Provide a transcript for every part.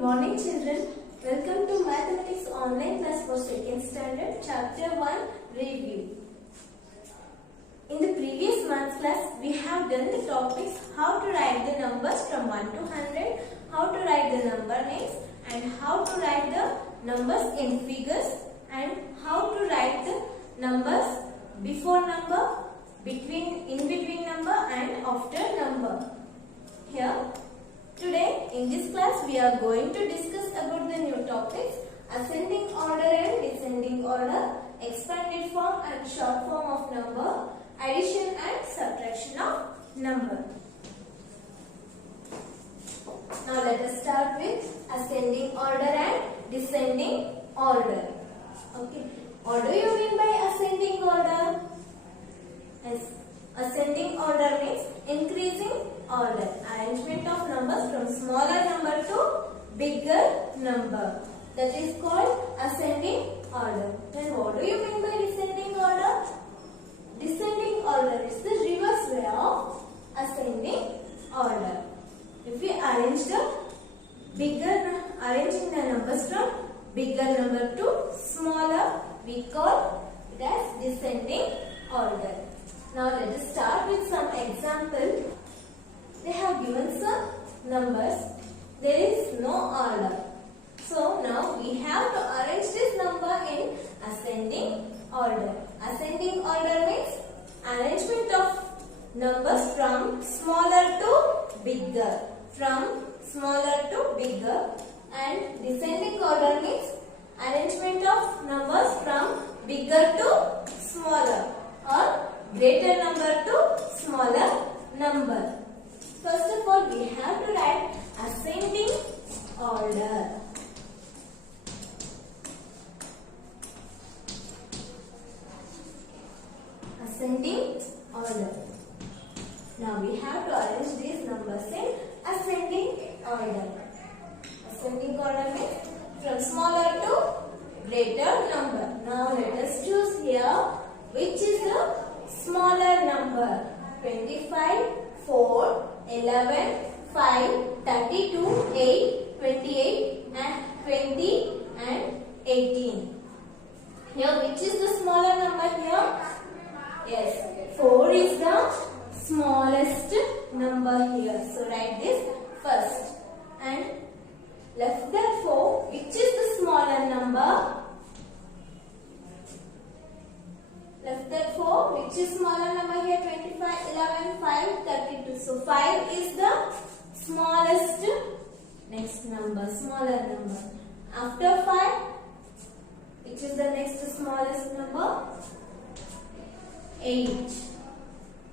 morning children. Welcome to Mathematics online class for 2nd standard chapter 1 review. In the previous month's class we have done the topics how to write the numbers from 1 to 100, how to write the number names and how to write the numbers in figures and how to write the numbers before number, in between number and after number. Here today in this class we are going to discuss about the new topics ascending order and descending order, expanded form and short form of number, addition and subtraction of number. Now let us start with ascending order and descending order. Okay, what do you mean by ascending order? Yes, ascending order means increasing order, arrangement of numbers from smaller number to bigger number. That is called ascending order. Then what do you mean by descending order? Descending order is the reverse way of ascending order. If we arranging the numbers from bigger number to smaller, we call it as descending order. Now let us start with some example. They have given some numbers. There is no order. So now we have to arrange this number in ascending order. Ascending order means arrangement of numbers from smaller to bigger. From smaller to bigger. And descending order means arrangement of numbers from bigger to smaller or greater number to smaller number. First of all, we have to write ascending order. Ascending order. Now we have to arrange these numbers in ascending order. Ascending order means from smaller to greater number. Now let us choose here which is the smaller number. 25, 4, 11, 5, 32, 8, 28 and 20 and 18. Here which is the smaller number here? Yes, 4 is the smallest number here. So write this first. And left that 4 which is the smaller number? Left that 4 which is smaller number here? 25, 11, 5, 32. So 5 is the smallest next number, smaller number. After 5 which is the next smallest number? 8.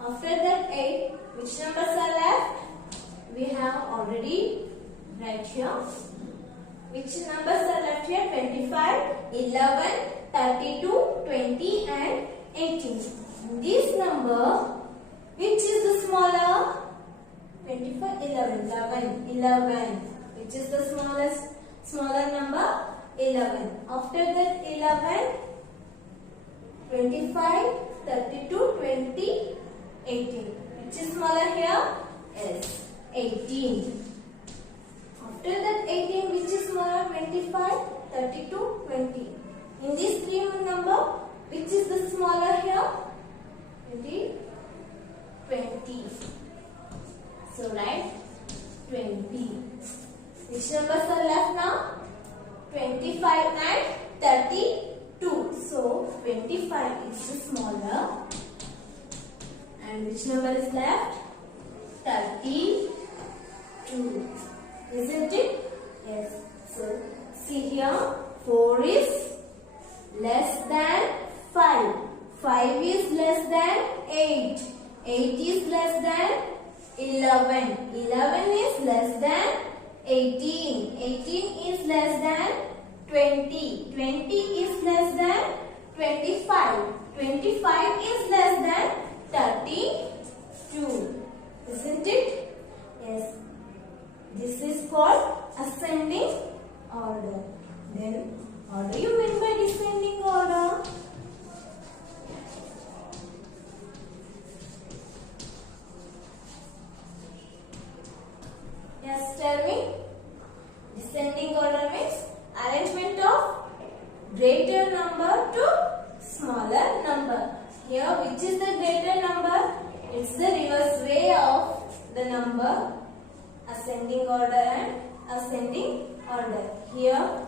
After that 8 which numbers are left? We have already right here. Which numbers are left here? 25, 11, 32, 20 and 18. This number, which is the smaller? 25, 11. Which is the smaller number? 11. After that 11, 25, 32, 20, 18. Which is smaller here? Yes, 18. After that 18, which is smaller? 25, 32, 20. In these three number, which is the smaller here? 20. So write 20. Which numbers are left now? 25 and 32. So 25 is the smaller. And which number is left? 32. Isn't it? Yes. So see here, 4 is less than 5. 5 is less than 8. 8 is less than 11. 11 is less than 18. 18 is less than 20. 20 is less than 25. 25 is less than 32. Isn't it? Yes. This is called ascending order. Then what do you mean by descending order? Yes, tell me. Descending order means arrangement of greater number to smaller number. Here, which is the greater number? It's the reverse way of the number ascending order and ascending order. Here,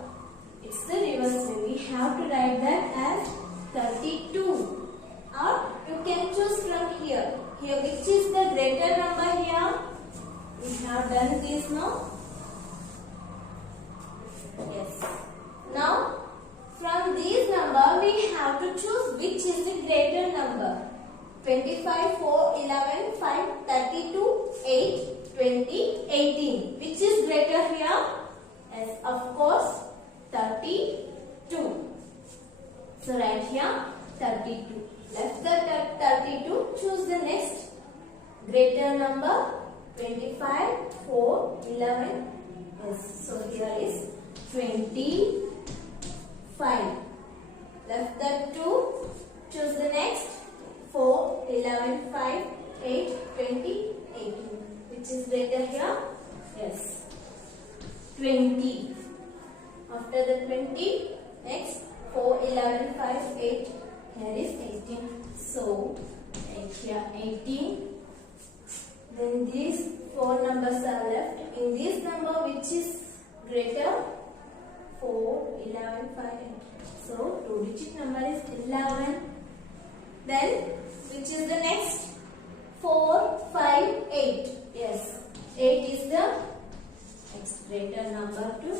it's the reverse way. We have to write that as 32. Or you can choose from here. Here, which is the greater number here? We have done this now. Yes. Now, from these number, we have to choose which is the greater number. 25, 4, 11, 5, 32, 8, 20, 18. Which is greater here? Yes, of course, 32. So, write here 32. Left the 32, choose the next greater number. 25, 4, 11. Yes, so here is 25. Left the 2, choose the next. 4, 11, 5, 8, 20, 18. Which is greater here? Yes, 20. After the 20, next 4, 11, 5, 8. Here is 18. So, here 18. Then these 4 numbers are left. In this number, which is greater? 4, 11, 5, 8. So, 2-digit number is 11. Then, which is the next? 4, 5, 8. Yes, 8 is the next greater number to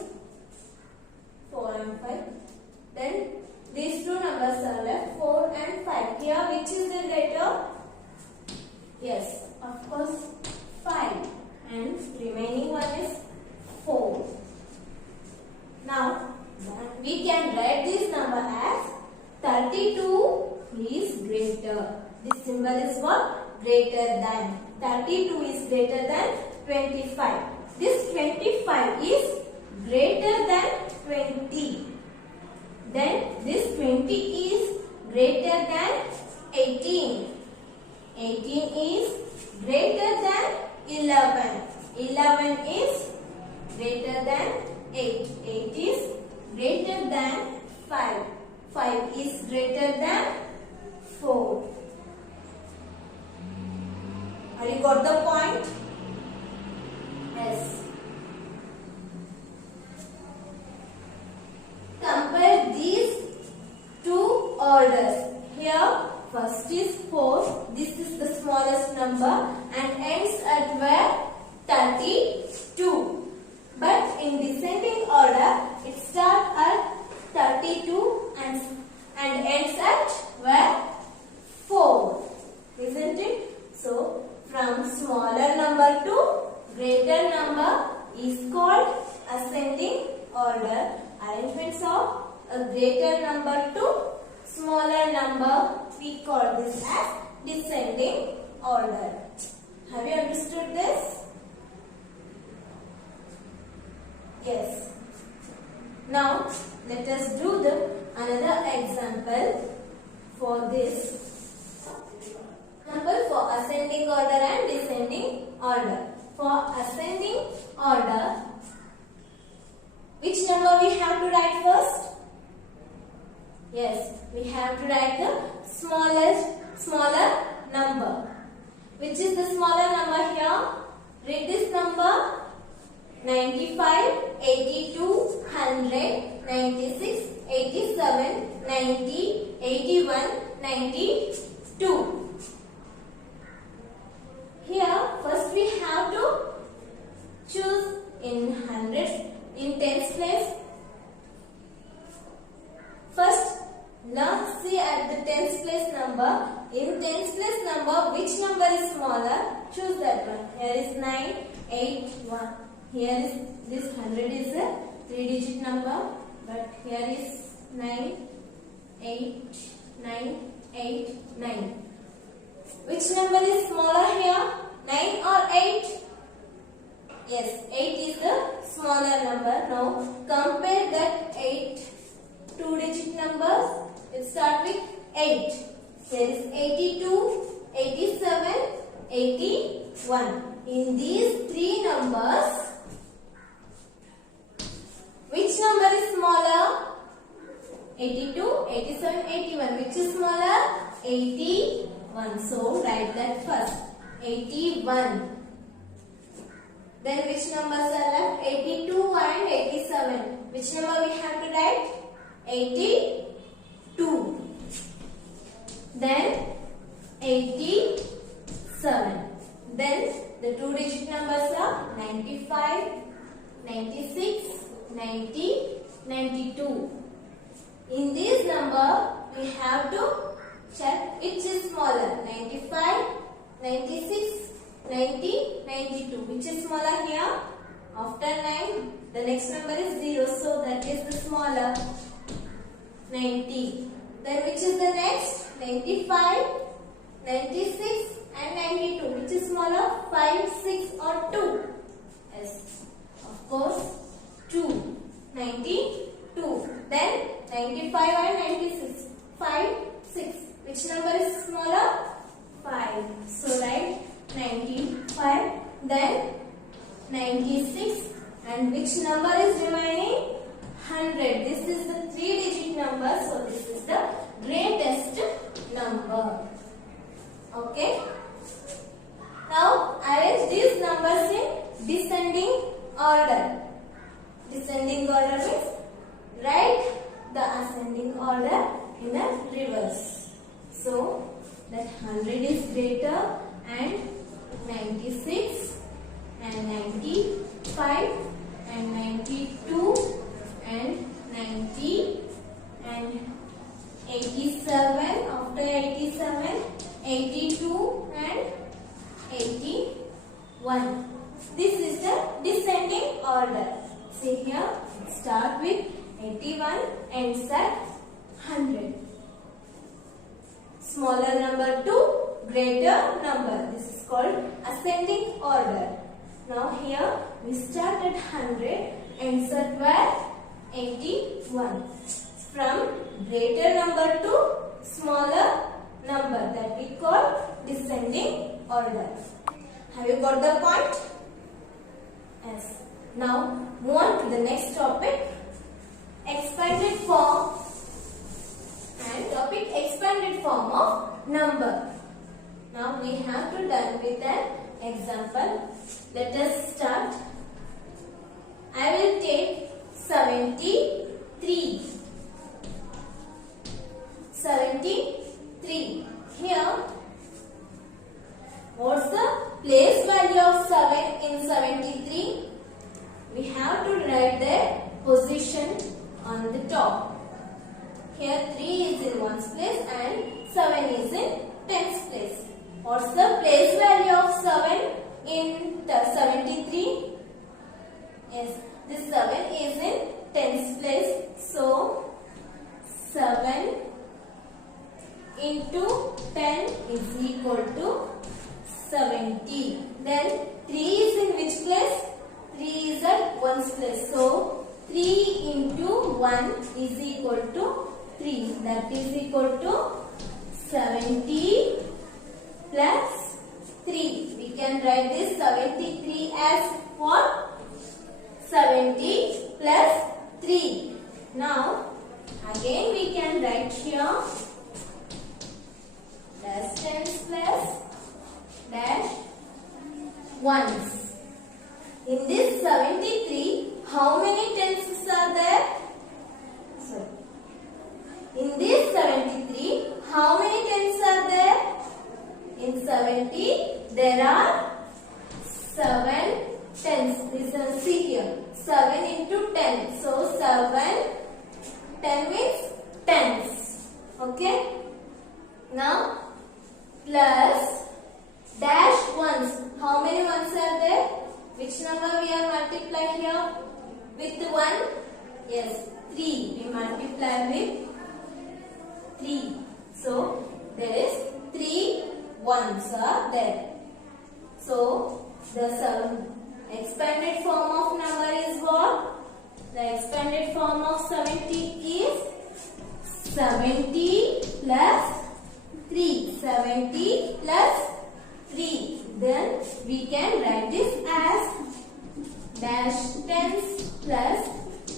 4 and 5. Then, these 2 numbers are left, 4 and 5. Here, which is the greater? Yes, of course, 5. And remaining one is 4. Now, we can write this number as 32 is greater. This symbol is what? Greater than. 32 is greater than 25. This 25 is greater than 20. Then this 20 is greater than 18. 18 is greater than 11. 11 is greater than 8. 8 is greater than 5. 5 is greater than 4. Have you got the point? Yes. Compare these 2 orders. Here, first is 4. This is the smallest number and ends at where? 32. But in descending order, it starts at 32 and ends at where? 4. Isn't it? So, from smaller number to greater number is called ascending order. Arrangements of a greater number to smaller number, we call this as descending order. Have you understood this? Yes. Now, let us do another example for this. Example for ascending order and descending order. For ascending order, which number we have to write first? Yes, we have to write the smaller number. Which is the smaller number here? Read this number. 95, 82, 100, 96, 87, 90, 81, 92. Here, first we have to choose in hundreds, in tens place. First, now see at the tens place number. In tens place number, which number is smaller? Choose that one. Here is 9, 8, 1. Here is this 100 is a 3-digit number, but here is 9, 8, 9, 8, 9. Which number is smaller here? 9 or 8? Yes, 8 is the smaller number. Now compare that 8 2-digit numbers. Let's start with 8. There is 82, 87, 81. In these 3 numbers, 82, 87, 81. Which is smaller? 81. So write that first. 81. Then which numbers are left? 82 and 87. Which number we have to write? 82. Then 87. Then the two-digit numbers are 95, 96, 90, 92. In this number, we have to check which is smaller. 95, 96, 90, 92. Which is smaller here? After 9, the next number is 0. So that is the smaller. 90. Then which is the next? 95, 96 and 92. Which is smaller? 5, 6 or 2? Yes. Of course, 2. 92. Then 95 and 96. 5, 6. Which number is smaller? 5. So write 95. Then 96. And which number is remaining? 100. This is the three-digit number. So this is the greatest number. Okay. Now arrange these numbers in descending order. Descending order means write the ascending order in a reverse. So that 100 is greater and 96 and 95 and 92 and 90 and 87. After 87, 82 and 81. This is the descending order. See here, start with 81, ends at 100. Smaller number to greater number. This is called ascending order. Now here we start at 100, ends at where? 81. From greater number to smaller number, that we call descending order. Have you got the point? Yes. Now move on to the next topic, expanded form, and topic expanded form of number. Now we have to done with an example. Let us start. I will take 73. 73. Here, what's the place value of 7 in 73? We have to write the position on the top. Here 3 is in 1's place and 7 is in 10's place. What's the place value of 7 in 73? Yes, this 7 is in 10's place. So 7 into 10 is equal to 70. Then 3 is in which place? 3 is at 1's place. So 3 into 1 is equal to 3. That is equal to 70 plus 3. We can write this 73 as what? 70 plus 3. Now again we can write here dash 10's plus dash 1's. In this 73, how many 10's are there? Sorry. In this 73, how many 10's are there? In 70, there are 7 10's. Listen, see here. 7 into 10. So 7, 10 means 10's. Okay. Now plus dash 1's. How many 1's are there? Which number we are multiplying here? With 1? Yes, 3. We multiply with 3. So there is 3 1's are there. So the expanded form of number is what? The expanded form of 70 is 70 plus 3. 70 plus 3. Then we can write this as dash 10's plus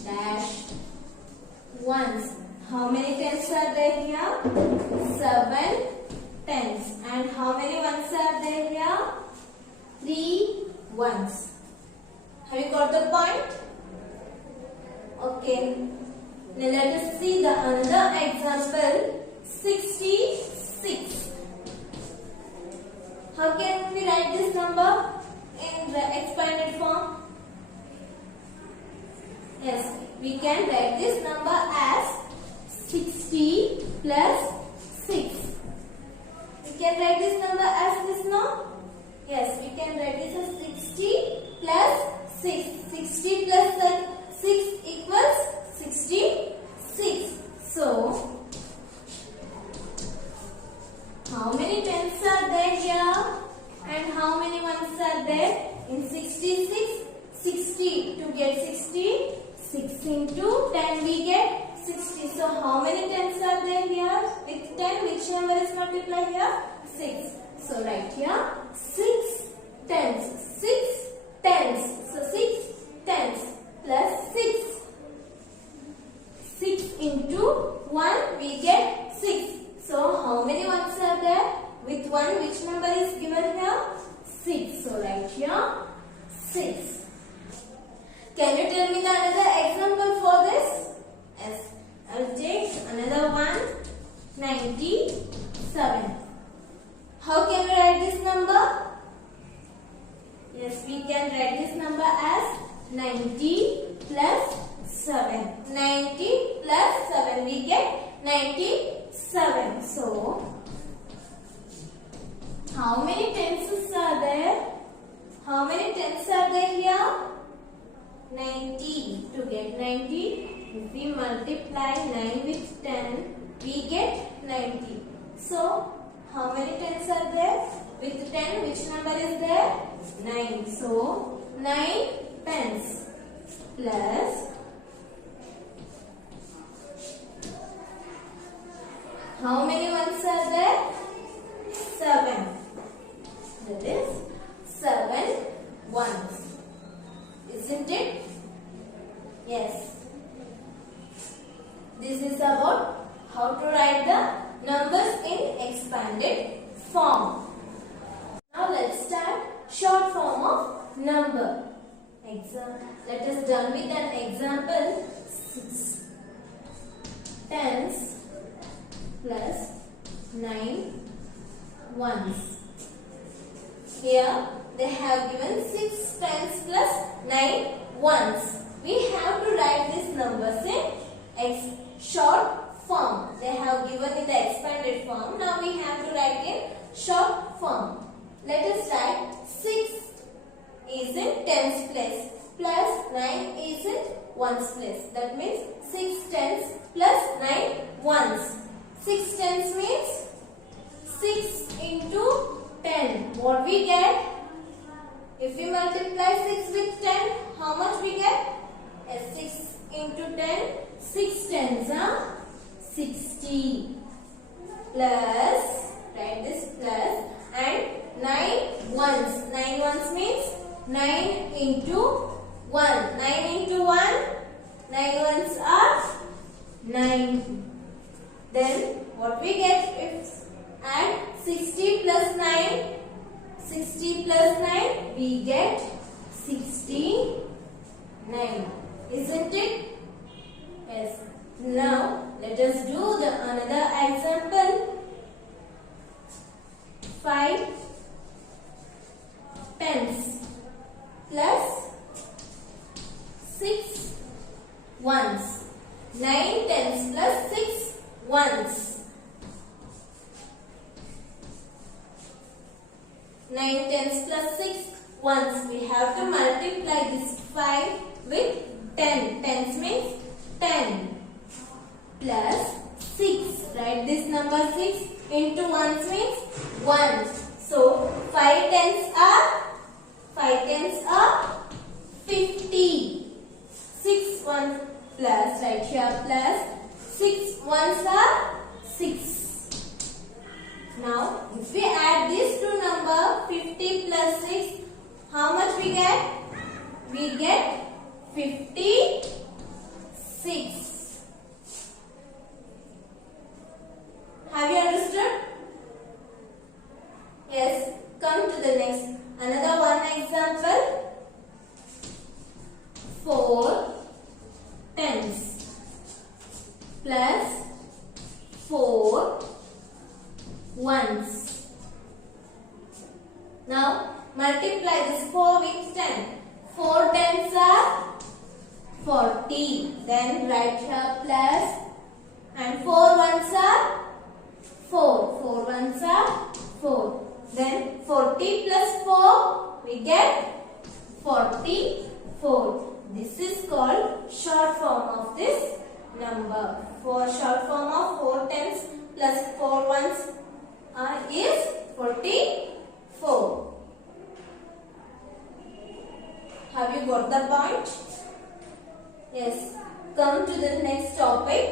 dash 1's. How many tens are there here? 7 tens. And how many ones are there here? 3 ones. Have you got the point? Okay. Now let us see the another example. 66. How can we write this number in the expanded form? Yes, we can write this number as 60 plus 6. We can write this number as this, no? Yes, we can write this as 60 plus 6. 60 plus 6 equals 66. So, how many tens are there here? And how many ones are there? In 66, 60. To get 60, 6 into 10 we get 60. So, how many tens are there here? With 10, which number is multiplied here? 6. So, write here 6 tens. 6 tens. So, 6 tens plus 6. 6 into 1 we get 6. So, how many ones are there? With 1, which number is given here? 6. So, write here 6. Can you tell me the another example for this? Yes. I will take another one. 97. How can we write this number? Yes, we can write this number as 90 plus 7. 90 plus 7. We get 97. So, how many tenses are there? How many tens are there here? 90. To get 90, if we multiply 9 with 10, we get 90. So, how many tens are there? With 10, which number is there? 9. So, 9 pence plus how many ones are there? 7. That is 7 ones. Isn't it? Yes. This is about how to write the numbers in expanded form. Now let's start short form of number. Let us done with an example. 6 tens plus 9 ones. Here they have given 6 tens plus 9 ones. We have to write these numbers in short form. They have given in the expanded form. Now we have to write in short form. Let us write 6 is in tens place plus 9 is in ones place. That means 6 tens plus 9 ones. 6 tens means 6 into 10. What we get? If we multiply 6 with 10, how much we get? 6 into 10. 6 tens are 60 plus, write this plus, and 9 ones. 9 ones means 9 into 1. 9 into 1, 9 ones are 9. Then what we get if add 60 plus 9, 60 plus 9, we get 69. Isn't it? Yes. Now, let us do the another example. 5 tens plus 6 ones. 9 tens plus 6 ones. 9 tens plus 6 ones. We have to multiply this 5 with 10. Tens means 10 plus 6. Write this number 6 into ones means 1. So 5 tens are 50. 6 ones plus, right here plus 6 ones are 6. Now if we add these two number 50 plus 6, how much we get? We get 56. plus 4 ones. Now multiply this 4 with 10. 4 tens are 40. Then write here plus, and 4 ones are 4. 4 ones are 4. Then 40 plus 4 we get 44. This is called short form of this number. For short form of 4 tens plus 4 ones is 44. Have you got the point? Yes. Come to the next topic.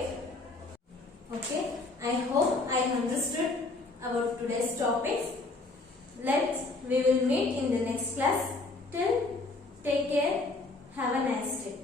Okay. I hope I understood about today's topics. We will meet in the next class. Till take care. Have a nice day.